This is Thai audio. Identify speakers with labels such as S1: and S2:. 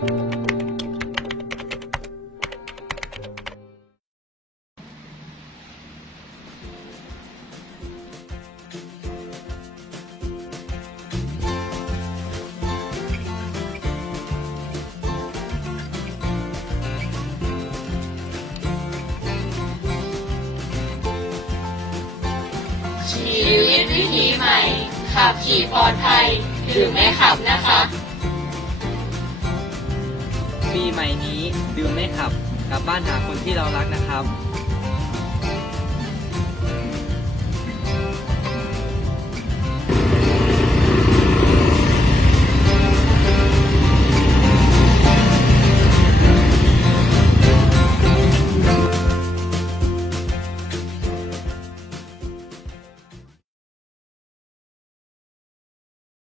S1: ชีวิธีใหม่ ขับขี่ปลอดภัยหรือไม่ขับนะคะ
S2: ปีใหม่นี้ดื่มไม่ขับ กลับบ้านหาคนที่เรารักนะครับ